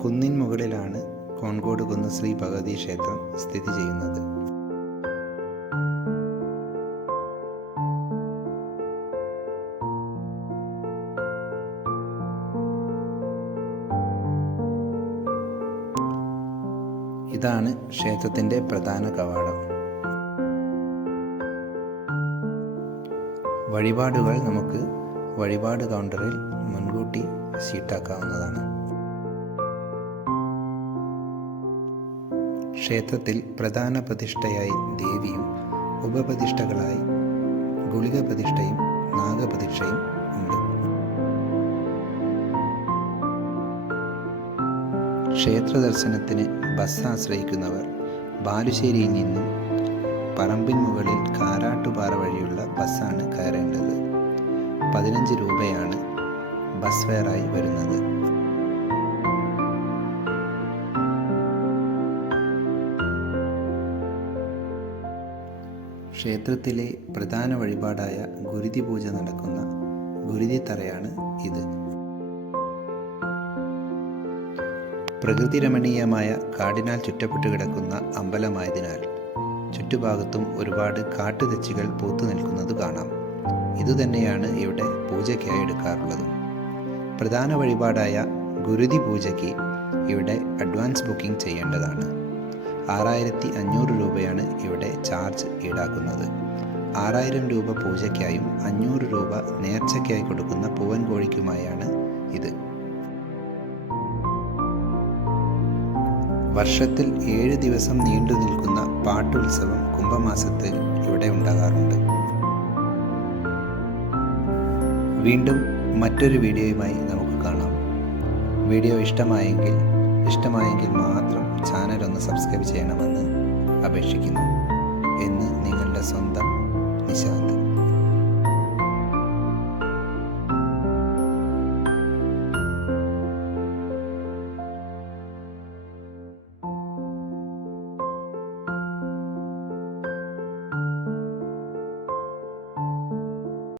കുന്നിൻ മുകളിലാണ് കോൺകോട് കുന്ന് ശ്രീ ഭഗവതി ക്ഷേത്രം സ്ഥിതി ചെയ്യുന്നത്. ഇതാണ് ക്ഷേത്രത്തിൻ്റെ പ്രധാന കവാടം. വഴിപാടുകൾ നമുക്ക് വഴിപാട് കൗണ്ടറിൽ മുൻകൂട്ടി ഷീട്ടാക്കാവുന്നതാണ്. ക്ഷേത്രത്തിൽ പ്രധാന പ്രതിഷ്ഠയായി ദേവിയും ഉപപ്രതിഷ്ഠകളായി ഗുളിക പ്രതിഷ്ഠയും നാഗപ്രതിഷ്ഠയും ഉണ്ട്. ക്ഷേത്ര ദർശനത്തിന് ബസ് ആശ്രയിക്കുന്നവർ ബാലുശ്ശേരിയിൽ നിന്നും പറമ്പിൻ മുകളിൽ കാരാട്ടുപാറ വഴിയുള്ള ബസ്സാണ് കയറേണ്ടത്. 15 രൂപയാണ് ബസ് ഫെയറായി വരുന്നത്. ക്ഷേത്രത്തിലെ പ്രധാന വഴിപാടായ ഗുരുതി പൂജ നടക്കുന്ന ഗുരുതിത്തറയാണ് ഇത്. പ്രകൃതി രമണീയമായ കാടിനാൽ ചുറ്റപ്പെട്ടു കിടക്കുന്ന അമ്പലമായതിനാൽ ചുറ്റുഭാഗത്തും ഒരുപാട് കാട്ടുതെച്ചികൾ പൂത്തു നിൽക്കുന്നത് കാണാം. ഇതുതന്നെയാണ് ഇവിടെ പൂജയ്ക്കായി എടുക്കാറുള്ളതും. പ്രധാന വഴിപാടായ ഗുരുതി പൂജയ്ക്ക് ഇവിടെ അഡ്വാൻസ് ബുക്കിംഗ് ചെയ്യേണ്ടതാണ്. 6500 രൂപയാണ് ഇവിടെ ചാർജ് ഈടാക്കുന്നത്. 6000 രൂപ പൂജയ്ക്കായും 500 രൂപ നേർച്ചയ്ക്കായി കൊടുക്കുന്ന പൂവൻ കോഴിക്കുമായാണ് ഇത്. വർഷത്തിൽ 7 ദിവസം നീണ്ടു നിൽക്കുന്ന പാട്ടുത്സവം കുംഭമാസത്തിൽ ഇവിടെ ഉണ്ടാകാറുണ്ട്. വീണ്ടും മറ്റൊരു വീഡിയോയുമായി നമുക്ക് കാണാം. വീഡിയോ ഇഷ്ടമായെങ്കിൽ മാത്രം ചാനൽ ഒന്ന് സബ്സ്ക്രൈബ് ചെയ്യണമെന്ന് അപേക്ഷിക്കുന്നു. എന്ന് നിങ്ങളുടെ സ്വന്തം നിശാന്ത്.